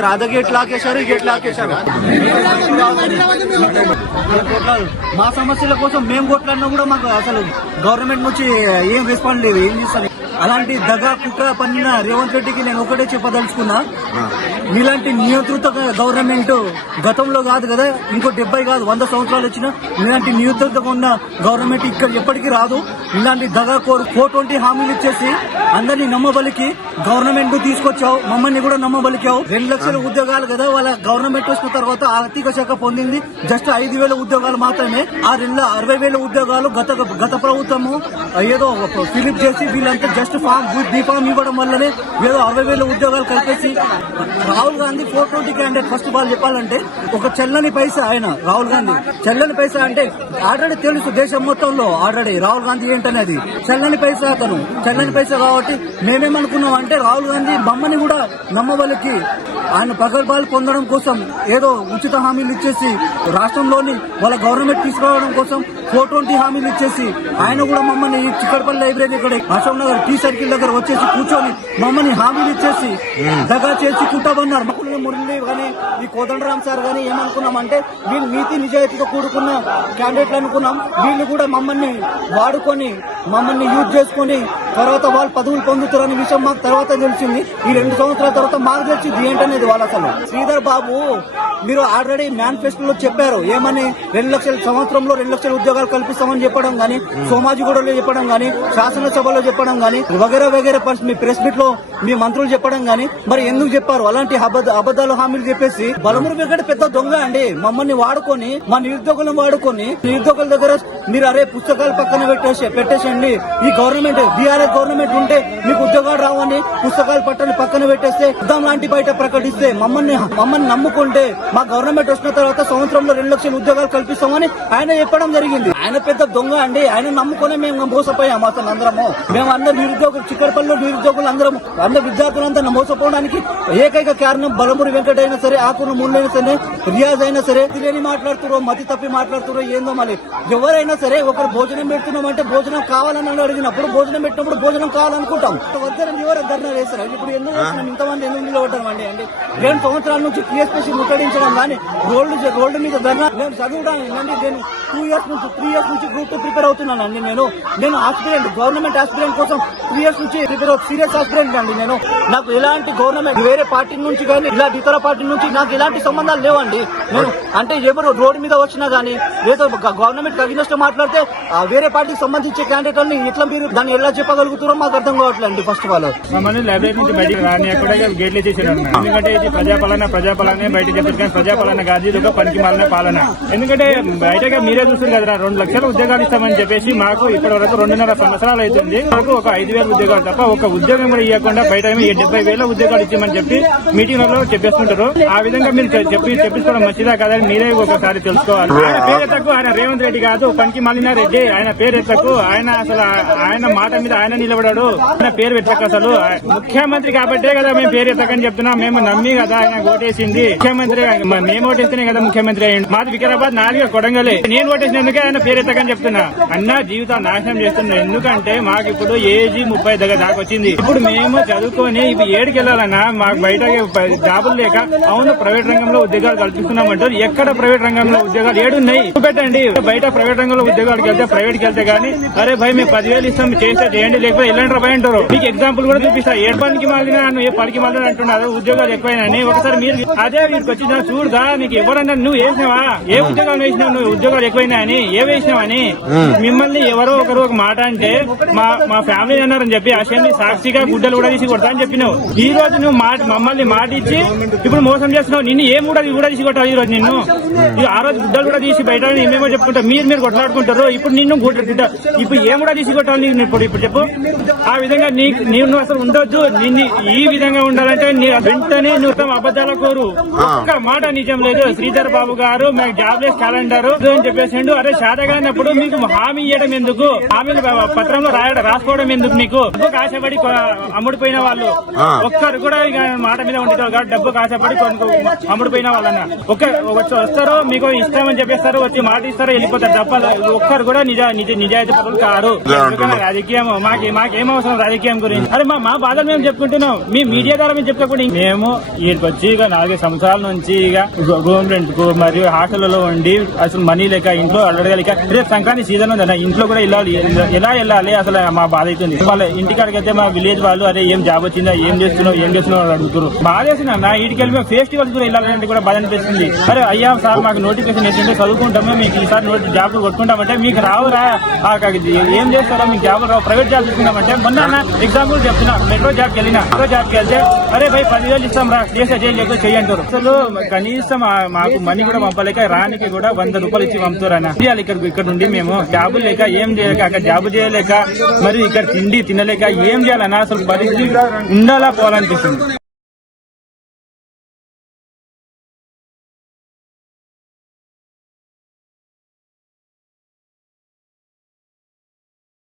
లాకేశారు, అదే గేట్ లాకేశారు, ఈ గేట్ లాకేశారు. మా సమస్యల కోసం మేము కొట్లాడినా కూడా మాకు అసలు గవర్నమెంట్ నుంచి ఏం రెస్పాండ్ లేదు. ఏం చేస్తాను అలాంటి దగా కుట్ర పన్నిన రేవంత్ రెడ్డికి నేను ఒకటే చెప్పదలుచుకున్నా, మీలాంటి నియంత్రిత గవర్నమెంట్ గతంలో కాదు కదా, ఇంకో 70 కాదు 100 సంవత్సరాలు వచ్చినా మీలాంటి నియంత్రితగా ఉన్న గవర్నమెంట్ ఇక్కడ ఎప్పటికీ రాదు. ఇలాంటి దగా 420 హామీలు ఇచ్చేసి అందరినీ నమ్మబలికి గవర్నమెంట్ తీసుకొచ్చావు, మమ్మల్ని కూడా నమ్మబలికావు. 2 లక్షల ఉద్యోగాలు కదా వాళ్ళ గవర్నమెంట్ వచ్చిన తర్వాత ఆర్థిక శాఖ పొందింది జస్ట్ 5,000 ఉద్యోగాలు మాత్రమే. ఆ 60,000 ఉద్యోగాలు గత ప్రభుత్వము ఏదో ఫిలిప్ చేసి వీళ్ళంతా జస్ట్ బీఫామ్ ఇవ్వడం వల్లనే ఏదో 60,000 ఉద్యోగాలు కలిపేసి Rahul Gandhi 420 candidate. First of all చెప్పాలంటే ఒక చెల్లని పైసా ఆయన రాహుల్ గాంధీ. చెల్లని పైసా అంటే ఆల్రెడీ తెలుసు దేశం మొత్తంలో ఆల్రెడీ రాహుల్ గాంధీ ఏంటనేది. చెల్లని పైసా అతను చెల్లని పైసా కాబట్టి మేమేమనుకున్నాం అంటే రాహుల్ గాంధీ బొమ్మని కూడా నమ్మవలికి ఆయన ప్రగల్భాలు పొందడం కోసం ఏదో ఉచిత హామీలు ఇచ్చేసి రాష్ట్రంలోని వాళ్ళ గవర్నమెంట్ తీసుకురావడం కోసం 420 హామీలు ఇచ్చేసి ఆయన కూడా మమ్మల్ని ఈ చిక్కడపల్లి లైబ్రరీ ఇక్కడ అశోక్ నగర్ టీ సర్కిల్ దగ్గర వచ్చేసి కూర్చొని మమ్మల్ని హామీలు ఇచ్చేసి దగా చేసి కుంటామన్నారు. మురళి కానీ ఈ కోదండరామ్ సార్ కానీ ఏమనుకున్నామంటే వీళ్ళు నీతి నిజాయితీతో కూడుకున్న క్యాండిడేట్లు అనుకున్నాం. వీళ్ళు కూడా మమ్మల్ని వాడుకొని మమ్మల్ని యూజ్ చేసుకుని తర్వాత వాళ్ళు పదవులు పొందుతారనే విషయం మాకు తర్వాత తెలిసింది. ఈ 2 సంవత్సరాల తర్వాత మాకు తెలిసింది ఏంటనేది వాళ్ళు అసలు. శ్రీధర్ బాబు మీరు ఆల్రెడీ మేనిఫెస్టోలో చెప్పారు ఏమని 2 లక్షల సంవత్సరంలో 2 లక్షల ఉద్యోగాలు కల్పిస్తామని చెప్పడం గానీ, సోమాజిగూడలో చెప్పడం గానీ, శాసనసభలో చెప్పడం గానీ, వగేరా వగేరా మీ ప్రెస్ మీట్ లో మీ మంత్రులు చెప్పడం గానీ, మరి ఎందుకు చెప్పారు అలాంటి అబద్దాలు హామీలు చెప్పేసి? బలమురు వెంకట పెద్ద దొంగ అండి. మమ్మల్ని వాడుకొని మా నిరుద్యోగులను వాడుకొని నిరుద్యోగుల దగ్గర మీరు అరే పుస్తకాలు పక్కన పెట్టేసండి, ఈ గవర్నమెంట్ బీఆర్ఎస్ గవర్నమెంట్ ఉంటే మీకు ఉద్యోగాలు రావని పుస్తకాలు పక్కన పెట్టేస్తే యుద్ధం లాంటి బయట ప్రకటిస్తే మమ్మల్ని నమ్ముకుంటే మా గవర్నమెంట్ వచ్చిన తర్వాత సంవత్సరంలో 2 లక్షల ఉద్యోగాలు కల్పిస్తామని ఆయన చెప్పడం జరిగింది. ఆయన పెద్ద దొంగ అండి. ఆయన నమ్ముకునే మేము మోసపోయాము అసలు అందరము. మేము అందరు నిరుద్యోగులు చిక్కడపల్లిలో నిరుద్యోగులు అందరు విద్యార్థులంతా మోసపోవడానికి ఏకైక కారణం బలమూరి వెంకట అయినా సరే, ఆకున్న ముండైనా సరే, రియాజ్ అయినా సరే, తెలియని మాట్లాడుతురో మతి తప్పి మాట్లాడుతురో ఏందో. మళ్ళీ ఎవరైనా సరే ఒకరు భోజనం పెడుతున్నాం అంటే భోజనం కావాలని అడిగినప్పుడు భోజనం పెట్టినప్పుడు భోజనం కావాలనుకుంటాం. వద్దరం ఎవరు ధర్నా వేస్తారు. ఇప్పుడు ఎందుకు ఇంతమంది ఎందుకు నిలబడ్డామండి అంటే 2 సంవత్సరాల నుంచి టీఎస్పీసీ ముట్టడించడం కానీ రోడ్డు మీద ధర్నా నేను చదవడానికి నేను 3 ఇయర్స్ నుంచి గ్రూప్ 2 ప్రిపేర్ అవుతున్నానండి. నేను ఆస్పిరెంట్ గవర్నమెంట్ ఆస్పిరెంట్ కోసం 3 ఇయర్స్ నుంచి ప్రిపేర్ సీరియస్ ఆస్పిరెంట్ అండి. నాకు ఎలాంటి గవర్నమెంట్ వేరే పార్టీ నుంచి కానీ ఇలాంటి ఇతర పార్టీ నుంచి నాకు ఎలాంటి సంబంధాలు లేవండి. నేను అంటే ఎవరు రోడ్డు మీద వచ్చినా గానీ లేదా గవర్నమెంట్ అగ్నెస్ట్ మాట్లాడితే వేరే పార్టీకి సంబంధించే క్యాండిడేట్లని ఎట్లా మీరు దాన్ని ఎలా చెప్పగలుగుతారో మాకు అర్థం కావట్లేదు. ఫస్ట్ ఆఫ్ ఆల్ మమ్మల్ని లైబ్రరీ నుంచి బయటకు రానియకుండా గేట్లు చేసారు. ఎందుకంటే ఇది ప్రజాపాలన బయట చెప్పారు కానీ ప్రజాపాలన కాదు, ఇది ఒక పనికి మాలిన పాలన. ఎందుకంటే బయటగా మీరే చూస్తారు కదా 2 లక్షల ఉద్యోగాలు ఇస్తామని చెప్పేసి మాకు ఇప్పటి వరకు 2.5 సంవత్సరాలు అవుతుంది. మాకు ఒక 5,000 ఉద్యోగాలు తప్ప ఒక ఉద్యోగం కూడా ఇవ్వకుండా బయట 70,000 ఉద్యోగాలు ఇచ్చామని చెప్పి మీటింగ్లలో చెప్పేస్తుంటారు. ఆ విధంగా మీరు చెప్పించుకోవడం మంచిదా కాదని మీరే ఒకసారి తెలుసుకోవాలి. ఆయన పేరెత్తకు ఆయన రేవంత్ రెడ్డి కాదు, పనికి మాలిన రెడ్డి. ఆయన పేరెత్తకు ఆయన మాట మీద ఆయన నిలబడాడు. ఆయన పేరు పెట్టకు అసలు ముఖ్యమంత్రి కాబట్టే కదా మేము పేరు ఎత్తకని చెప్తున్నాం. మేము నమ్మి కదా ఆయన ఓటేసింది. ముఖ్యమంత్రి మేము ఓటేస్తేనే కదా ముఖ్యమంత్రి అయ్యింది. మాది వికారాబాద్ 4 కొడంగలే. నేను ఓటేసినందుకే ఆయన పేరు ఎత్తకని చెప్తున్నా. అన్న జీవితం నాశనం చేస్తున్నా. ఎందుకంటే మాకు ఇప్పుడు ఏజీ 30 దాకా వచ్చింది. ఇప్పుడు మేము చదువుకొని ఇప్పుడు 7కి వెళ్ళాలన్నా మాకు బయట జాబులు లేక అవును ప్రైవేట్ రంగంలో ఉద్యోగాలు కల్పిస్తున్నామంటారు. ఎక్కడ ప్రైవేట్ రంగంలో ఉద్యోగాలు 7 ఉన్నాయి పెట్టండి. బయట ప్రైవేట్ రంగంలో ఉద్యోగాలకు వెళ్తే ప్రైవేట్ కి వెళ్తే గానీ అరే భయ్ మేము 10,000 ఇస్తాం చేస్తే చేయండి లేకపోతే ఎలాంటి రూపాయి అంటారు. మీకు ఎగ్జాంపుల్ కూడా చూపిస్తా. ఏ పనికి మాలినా ఏ పనికి మాలినా అంటున్నారు ఉద్యోగాలు ఎక్కువైనా. ఒకసారి మీరు అదే వీరికి వచ్చిన చూడదా మీకు ఎవరన్నా నువ్వు వేసినావా ఏ ఉద్యోగాలు వేసినావు నువ్వు ఉద్యోగాలు ఎక్కువైనా అని ఏ వేసినావు అని మిమ్మల్ని ఎవరో ఒకరు ఒక మాట అంటే మా ఫ్యామిలీ అన్నారని చెప్పి అసెంబ్లీ సాక్షిగా గుడ్డలు కూడా తీసి కొడతా అని చెప్పినావు. ఈ రోజు నువ్వు మమ్మల్ని మాట ఇచ్చి ఇప్పుడు మోసం చేస్తున్నావు. నిన్ను ఏం కూడా తీసి కొట్టావు. ఈ రోజు నిన్ను ఆ రోజు గుడ్డలు కూడా తీసి బయట ఏమేమో చెప్పుకుంటావు. మీరు కొట్లాడుకుంటారు. ఇప్పుడు నిన్ను ఇప్పుడు ఏం కూడా తీసి కొట్టాలి ఇప్పుడు చెప్పు. ఆ విధంగా నువ్వు అసలు ఉండొద్దు. నిన్ను ఈ విధంగా ఉండాలంటే వెంటనే నువ్వు అబద్దాల కోరు. ఒక్క మాట నిజం లేదు. శ్రీధర్ బాబు గారు మాకు జాబ్లెస్ క్యాలెండర్ అని చెప్పేసి చేసిండు. అరే శాతగానప్పుడు మీకు హామీ ఇవ్వడం ఎందుకు, హామీలు పత్రంలో రాసుకోవడం ఎందుకు? మీకు డబ్బుకు ఆశపడి అమ్ముడిపోయిన వాళ్ళు ఒక్కరు కూడా ఇక మాట మీద ఉండేది కాదు. డబ్బుకు ఆశపడి అమ్ముడిపోయిన వాళ్ళన్న వస్తారు, మీకు ఇష్టం అని చెప్పేస్తారు, వచ్చి మాట ఇస్తారు, వెళ్ళిపోతారు తప్ప ఒక్కరు కూడా నిజాయితీ పరులు కారు. రాజకీయం మాకేం అవసరం రాజకీయం గురించి? అరే మా బాధలు మేము చెప్పుకుంటున్నాం, మీ మీడియా ద్వారా మేము చెప్పుకోండి. మేము వీటికి వచ్చి ఇక 4 సంవత్సరాల నుంచి ఇక రూమ్ రెంట్ కు మరియు హాస్టల్లో ఉండి అసలు మనీ లేక ఇంట్లో అడగలేక రేపు సంక్రాంతి సీజన్ ఉందన్న, ఇంట్లో కూడా ఎలా వెళ్ళాలి అసలు మా బాధ అవుతుంది. వాళ్ళ ఇంటికాడికి అయితే మా విలేజ్ వాళ్ళు అరే ఏం జాబ్ వచ్చిందా, ఏం చేస్తున్నావు అడుగుతారు. బాధ వేసిన నా ఇంటికి వెళ్ళి మేము ఫెస్టివల్స్ కూడా వెళ్ళాలంటే కూడా బాధ అనిపిస్తుంది. అరే అయ్యా సార్ మాకు నోటిఫికేషన్ వేసింటే చదువుకుంటాము, మీకు ఈసారి జాబ్ కొట్టుకుంటామంటే మీకు రావురా, ఏం చేస్తారో మీకు జాబ్ రావు, ప్రైవేట్ జాబ్ తీసుకున్నామంటే మొన్న ఎగ్జాంపుల్ చెప్తున్నా, మెట్రో జాబ్కి వెళ్ళినా, మెట్రో జాబ్కి వెళ్తే అరే భయ్ 10,000 ఇస్తాం రా, చేసే చేయంటారు. అసలు కనీసం మాకు మనీ కూడా పంపలేక రానికి కూడా 100 రూపాయలు ఇచ్చి పంపుతారన్న. ఇక్కడ నుండి మేము జాబులు లేక ఏం చేయలేక, అక్కడ జాబు చేయలేక, మరి ఇక్కడ తిండి తినలేక ఏం చేయాలన్నా అసలు పరిస్థితి ఉండాలా పోవాలనిపిస్తుంది.